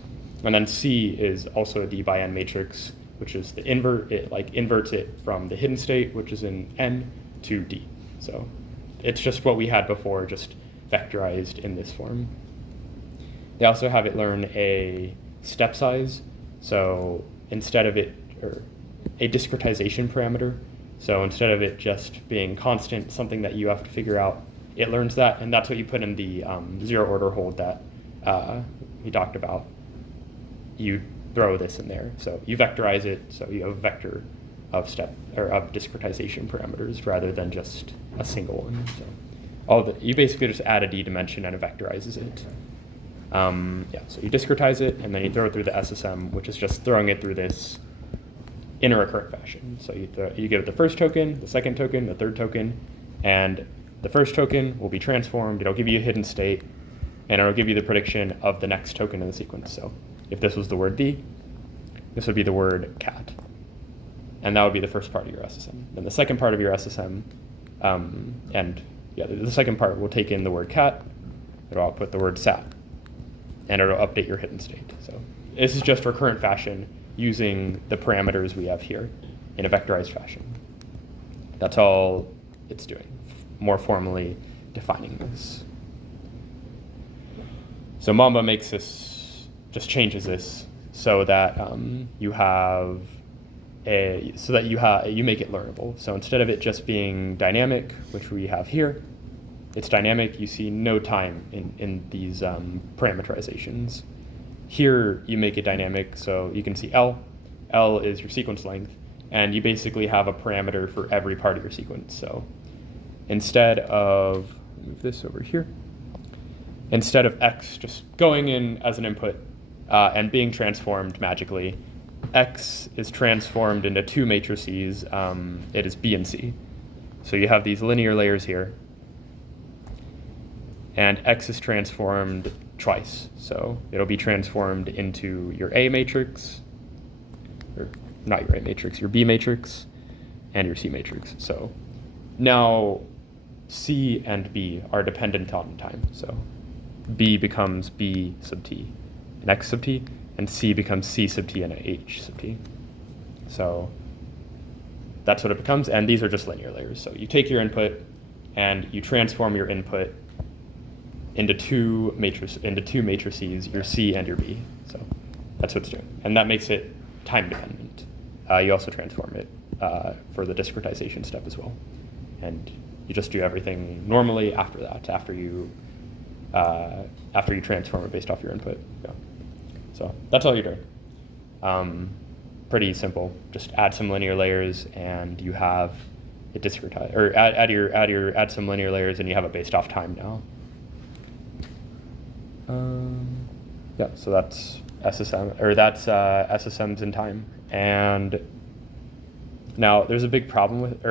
And then C is also a D by N matrix, which is the invert. It like inverts it from the hidden state, which is in N, to D. So it's just what we had before, just vectorized in this form. They also have it learn a step size. So instead of it, or a discretization parameter. So instead of it just being constant, something that you have to figure out, it learns that, and that's what you put in the zero order hold that we talked about. You throw this in there. So you vectorize it, so you have a vector of of discretization parameters rather than just a single one. So you basically just add a D dimension and it vectorizes it. So you discretize it and then you throw it through the SSM, which is just throwing it through this in a recurrent fashion. So you give it the first token, the second token, the third token, and the first token will be transformed. It'll give you a hidden state, and it'll give you the prediction of the next token in the sequence. So if this was the word D, this would be the word cat. And that would be the first part of your SSM. Then the second part of your SSM, the second part will take in the word cat, it'll output the word sat, and it'll update your hidden state. So this is just recurrent fashion using the parameters we have here in a vectorized fashion. That's all it's doing, more formally defining this. So Mamba makes this, just changes this so that you make it learnable. So instead of it just being dynamic, which we have here, it's dynamic. You see no time in these parameterizations. Here you make it dynamic, so you can see L. L is your sequence length, and you basically have a parameter for every part of your sequence. So instead of, move this over here, instead of X just going in as an input and being transformed magically, X is transformed into two matrices. It is B and C. So you have these linear layers here, and X is transformed twice. So it'll be transformed into your A matrix, or not your A matrix, your B matrix, and your C matrix. So now C and B are dependent on time. So B becomes B sub T and X sub T, and C becomes C sub T and H sub T. So that's what it becomes, and these are just linear layers. So you take your input and you transform your input into two matrices, your C and your B. So that's what it's doing, and that makes it time dependent. You also transform it for the discretization step as well, and you just do everything normally after that, after you transform it based off your input. Yeah. So that's all you're doing. Pretty simple. Just add some linear layers, and you have it discretized, or add some linear layers, and you have it based off time now. So that's SSM, or that's SSMs in time. And now there's a big problem with,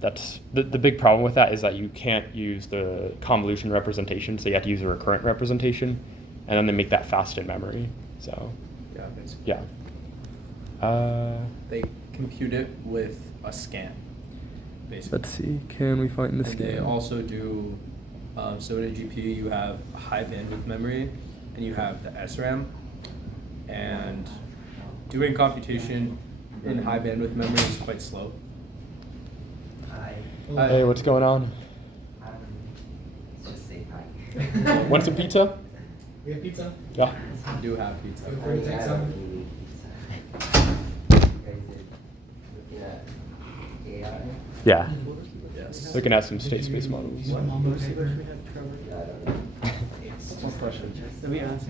that's the big problem with that is that you can't use the convolution representation, so you have to use a recurrent representation, and then they make that fast in memory. So Yeah, basically. yeah. They compute it with a scan, basically. Let's see, can we find the And they also do, so in a GPU you have high bandwidth memory and you have the SRAM, and doing computation in high bandwidth memory is quite slow. Hi. Hey, what's going on? Just say hi. Want some pizza? We have pizza? Yeah. We do have pizza. Feel free to take some. Yeah. Yes. Looking at some state space models. What Mamba paper? One question. Did we ask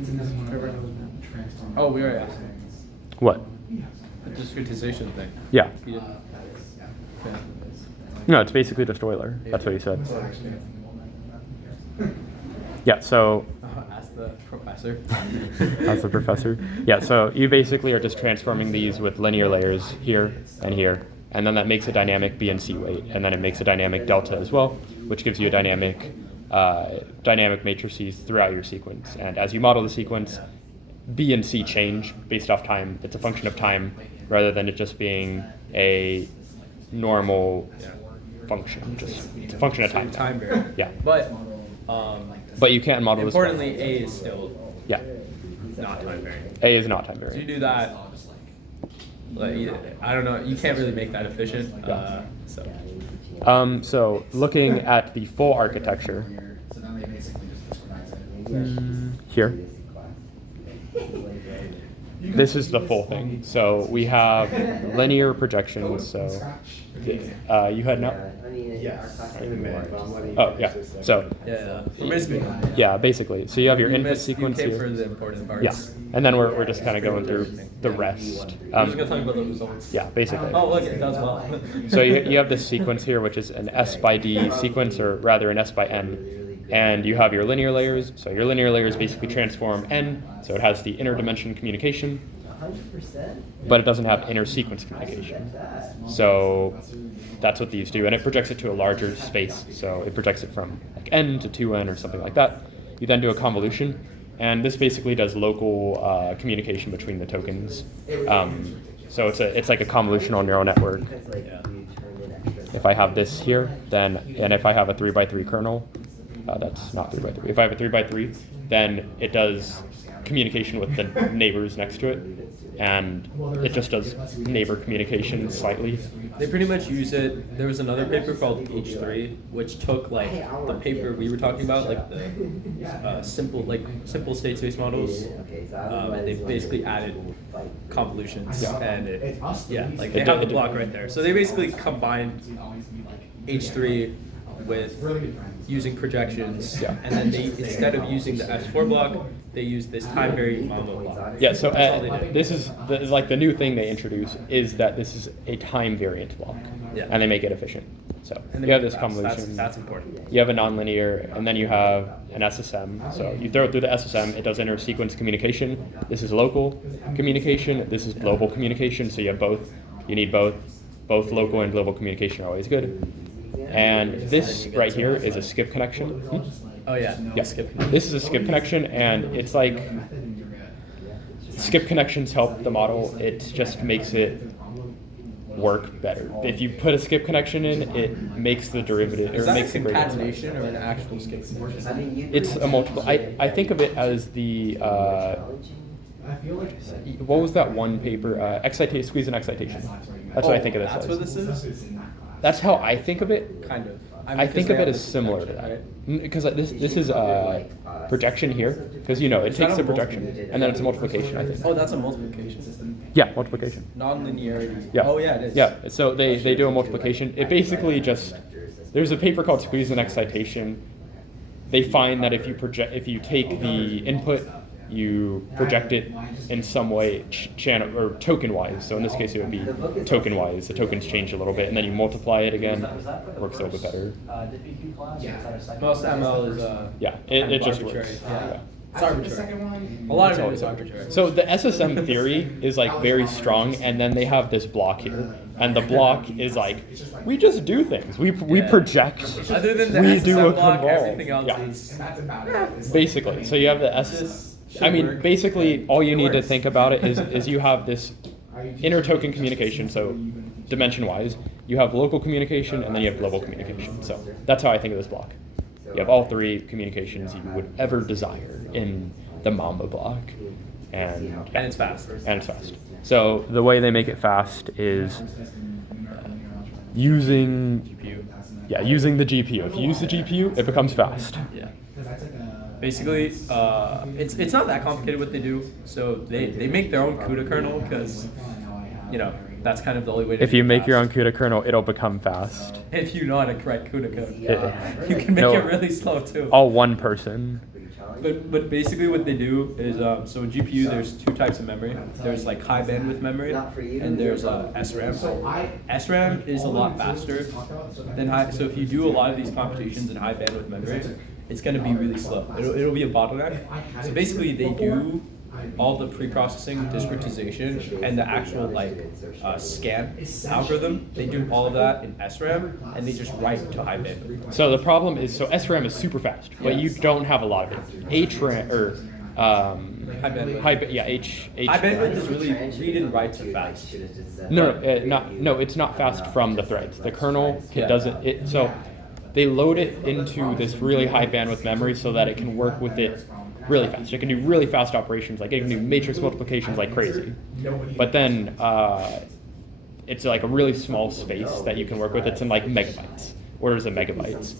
Oh, we already asked. What? The discretization thing. Yeah. You didn't- Okay. No, it's basically just Euler. That's what he said. Yeah, so Ask the professor. As the professor. Yeah, so you basically are just transforming these with linear layers here and here, and then that makes a dynamic B and C weight, and then it makes a dynamic delta as well, which gives you a dynamic matrices throughout your sequence. And as you model the sequence, B and C change based off time. It's a function of time rather than it just being a normal function. Just it's a function of time. Time variant. Yeah. But You can't model importantly, this. A is still Yeah. not time variant. A is not time So you variant. do that. Like, I don't know. You can't really make that efficient. Yeah. So So looking at the full architecture So then they basically just discretize it. here, this is the full thing. So we have linear projections. So you had no. Oh yeah. So yeah, basically. yeah, basically. So you have your You input missed- sequence you came for here. the important parts. Yeah, and then we're just kind of going through the rest. We're just gonna talk about the results. Yeah, basically. Oh, look, it does well. So you have this sequence here, which is an S by D sequence, or rather an S by N. And you have your linear layers. So your linear layers basically transform N, so it has the interdimension communication, 100%? but it doesn't have inter-sequence communication. So that's what these do, and it projects it to a larger space. So it projects it from like N to 2N or something like that. You then do a convolution, and this basically does local communication between the tokens. So it's like a convolutional neural network. Because, like, Yeah. you turn in extra If I have this here, then, and if I have a 3x3 kernel, that's not 3x3. If I have a 3x3, then it does communication with the neighbors next to it, and it just does neighbor communication slightly. They pretty much use it. There was another paper called H3, which took like the paper we were talking about, like the simple state space models, and they basically added convolutions, and like they have the block right there. So they basically combined H3 with using projections, Yeah. and then they instead of using the S4 block, they use this time variant Mamba block. Yeah, so That's all they did. this is like the new thing they introduce is that this is a time variant block, Yeah. and they make it efficient. So And you have this that's- convolution. That's important. You have a nonlinear, and then you have an SSM. So you throw it through the SSM, it does inter-sequence communication. This is local communication. This is global communication. So you have both. You need both. Both local and global communication are always good. And this right here is a skip connection. Oh yeah. Yeah, this is a skip connection, and it's like skip connections help the model. It just makes it work better. If you put a skip connection in, it makes the derivative, Is or that makes a the gradient size. concatenation or an actual skip connection? It's a multiple. I think of it as the what was that one paper? Excitation, squeeze and excitation. That's what I think of this That's as. what this is? That's how I think of it. Kind of. I think of it as similar to that, because this is projection here, because it Is that takes a the projection and then it's a multiplication. I think. Oh, that's a multiplication. Yeah, multiplication. Non-linearity. Yeah. Oh yeah, it is. Yeah. So they do a multiplication. It basically just there's a paper called Squeeze and Excitation. They find that if you take the input, you project it in some way channel or token wise. So in this case, it would be token wise. The tokens change a little bit, and then you multiply it again. It works a little bit better. Most ML is Yeah, kind it of just arbitrary. works. Yeah. Yeah. It's arbitrary. A lot of it is arbitrary. So the SSM theory is like very strong, and then they have this block here, and the block is like we just do things. We Yeah. project. Other than the we SSM do a block, convol. everything else Yeah. is Basically, so you have the This S. should I mean, work. basically, all you It need to works. think about it is you have this inter-token communication. So dimension-wise, you have local communication, and then you have global communication. So that's how I think of this block. You have all three communications you would ever desire in the Mamba block, and it's fast. And it's fast. So the way they make it fast is using using the GPU. If you use the GPU, it becomes fast. Yeah. Basically, it's not that complicated what they do. So they make their own CUDA kernel because, that's kind of the only way to If you make your own fast. CUDA kernel, it'll become fast. If you know how to correct CUDA code. It- You can make No. it really slow too. all one person. But basically what they do is so in GPU there's two types of memory. There's like high bandwidth memory and there's SRAM. SRAM is a lot faster than high. So if you do a lot of these computations in high bandwidth memory, it's going to be really slow. It'll be a bottleneck. So basically, they do all the pre-processing, discretization, and the actual scan algorithm. They do all of that in SRAM, and they just write to high bandwidth. So the problem is, so SRAM is super fast, but you don't have a lot of it. HRAM or High bandwidth. high bandwidth is really read and write are fast. No, it's not fast from the threads. The kernel doesn't. So they load it into this really high bandwidth memory so that it can work with it really fast. It can do really fast operations, like it can do matrix multiplications like crazy. But then it's like a really small space that you can work with. It's in like megabytes, orders of megabytes.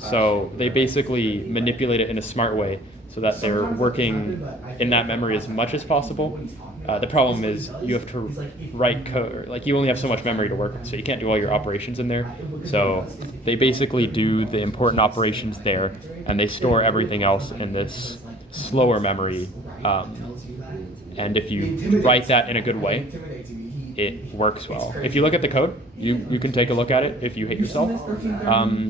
So they basically manipulate it in a smart way so that they're working in that memory as much as possible. The problem is you have to write code, like you only have so much memory to work with, so you can't do all your operations in there. So they basically do the important operations there, and they store everything else in this slower memory. And if you write that in a good way, it works well. If you look at the code, you can take a look at it. If you hate yourself,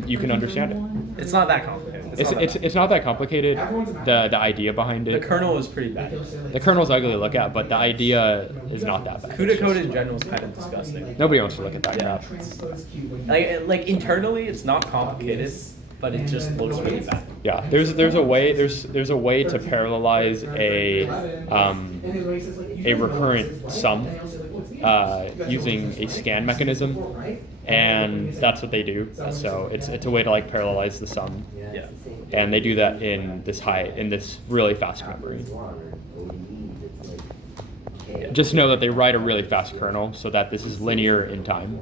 you can understand it. It's not that complicated. It's not that complicated. The idea behind it. The kernel is pretty bad. The kernel's ugly to look at, but the idea is not that bad. CUDA code in general is kind of disgusting. Nobody wants to look at that Yeah. crap. Like internally, it's not complicated, but it just looks really bad. Yeah, there's a way to parallelize a recurrent sum using a scan mechanism, and that's what they do. So it's a way to like parallelize the sum. Yeah. And they do that in this really fast memory. Just know that they write a really fast kernel so that this is linear in time,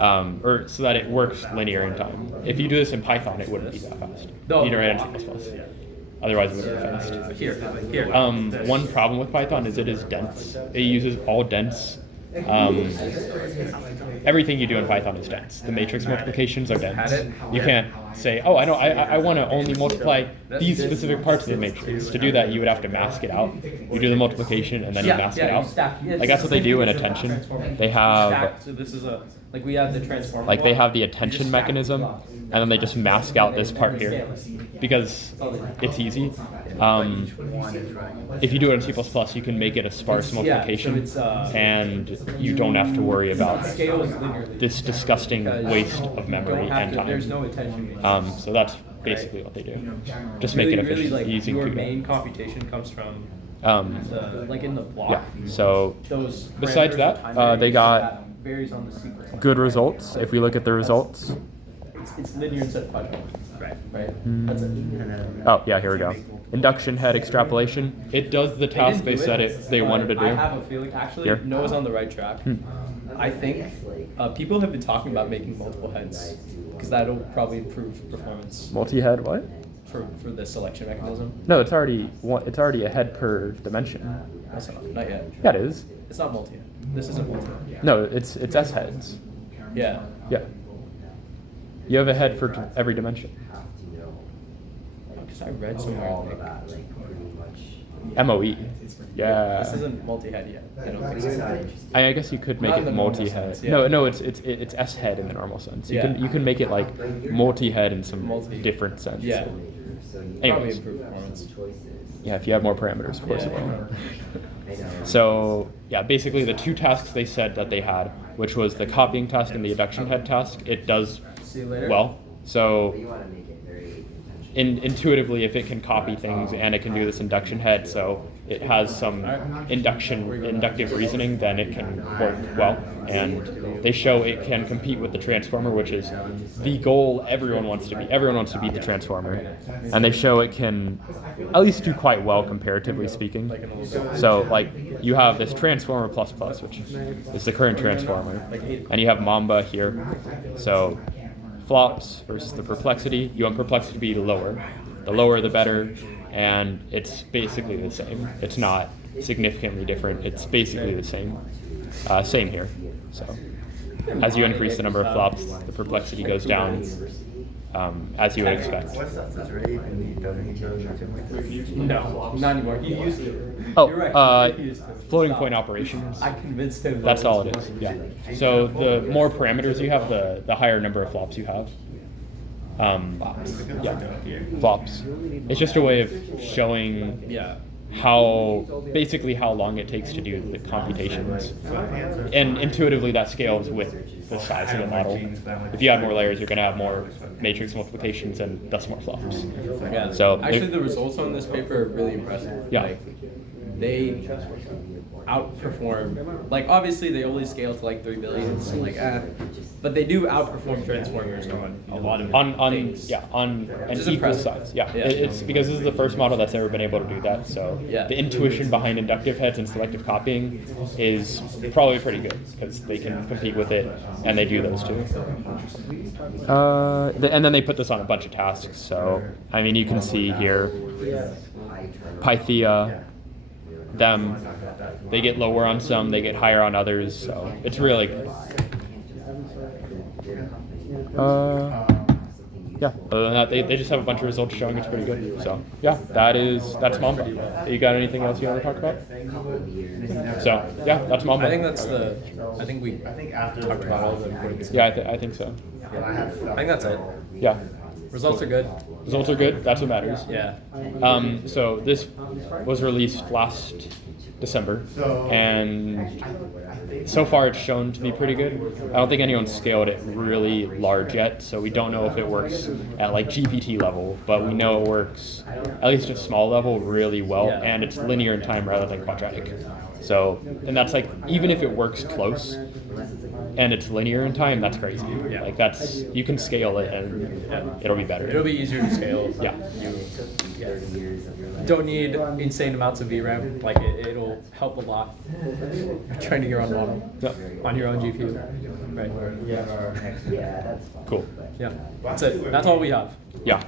or so that it works linear in time. If you do this in Python, it wouldn't be that fast. You need to write in C++. Otherwise, it wouldn't be fast. Here. One problem with Python is it is dense. It uses all dense. Everything you do in Python is dense. The matrix multiplications are dense. You can't say, oh, I want to only multiply these specific parts of the matrix. To do that, you would have to mask it out. You do the multiplication and then you mask it out. Like that's what they do in attention. They have So this is we have the transformer. like they have the attention mechanism, and then they just mask out this part here because it's easy. If you do it in C++, you can make it a sparse multiplication, and you don't have to worry about this disgusting waste of memory and There's no time. attention. So that's basically what they do. Just make it efficient using your CUDA. main computation comes from in the block. Yeah. So Those besides parameters that, of time they variation got that varies on the sequence. good results. If we look at the results. It's linear instead of quadratic. Right. That's it. Oh yeah, here we go. Induction head extrapolation. It does the task they said they wanted to do. I have a feeling, actually, Here. Noah's on the right track. I think people have been talking about making multiple heads because that'll probably improve performance Multi-head what? for the selection mechanism. No, it's already a head per dimension. That's not yet. Yeah, it is. It's not multi. This isn't multi. No, it's S heads. Yeah. Yeah. You have a head for every dimension. Because I read somewhere MOE. Yeah. this isn't multi-head yet. I don't think so. I guess you could make Not in it the normal multi-head. sense, yeah. No, it's S head in the normal sense. You Yeah. can make it like multi-head in some Multi. different sense. Yeah. Probably Anyways, improve performance. yeah, if you have more parameters, of course it Yeah. will. So yeah, basically the two tasks they said that they had, which was the copying task and the induction head task, it does See you later. well. So intuitively, if it can copy things and it can do this induction head, so it has some inductive reasoning, then it can work well. And they show it can compete with the transformer, which is the goal everyone wants to be. Everyone wants to beat the transformer. And they show it can at least do quite well comparatively speaking. So like you have this transformer plus plus, which is the current transformer, and you have Mamba here. So flops versus the perplexity. You want perplexity to be lower. The lower the better, and it's basically the same. It's not significantly different. It's basically the same. Same here. So as you increase the number of flops, the perplexity goes down, as you would expect. No, not anymore. He used it. Oh, You're right. He used it. floating Stop. point operations. I convinced him. That's all it is. Yeah. So the more parameters you have, the higher number of flops you have. Yeah, flops. It's just a way of showing Yeah. basically how long it takes to do the computations. And intuitively that scales with the size of the model. If you add more layers, you're going to have more matrix multiplications and thus more flops. Yeah. So Actually, the results on this paper are really impressive. Yeah. Like, they outperform. Like, obviously, they only scale to like 3 billion, so like, but they do outperform transformers on a lot of on things. an Which is equal impressive. size. Yeah, Yeah. It's because this is the first model that's ever been able to do that. So Yeah. the intuition behind inductive heads and selective copying is probably pretty good because they can compete with it, and they do those too. And then they put this on a bunch of tasks. So I mean, you can see here, Pythia, them, they get lower on some, they get higher on others. So it's really good. Yeah, other than that, they just have a bunch of results showing it's pretty good. So yeah, that's Mamba. You got anything else you want to talk about? So yeah, that's Mamba. I think we talked about all the important stuff. Yeah, I think so. I think that's it. Yeah, Results are good. results are good. That's what matters. Yeah. So this was released last December, and so far it's shown to be pretty good. I don't think anyone's scaled it really large yet, so we don't know if it works at like GPT level, but we know it works at least at small level really well, Yeah. and it's linear in time rather than quadratic. So, and that's like, even if it works close and it's linear in time, that's crazy. Yeah. Like you can scale it and it'll be better. It'll be easier to scale. Yeah. Don't need insane amounts of VRAM. Like it'll help a lot training your own model on your own GPU. Right. Yeah, that's fine. Cool. Yeah. That's it. That's all we have. Yeah.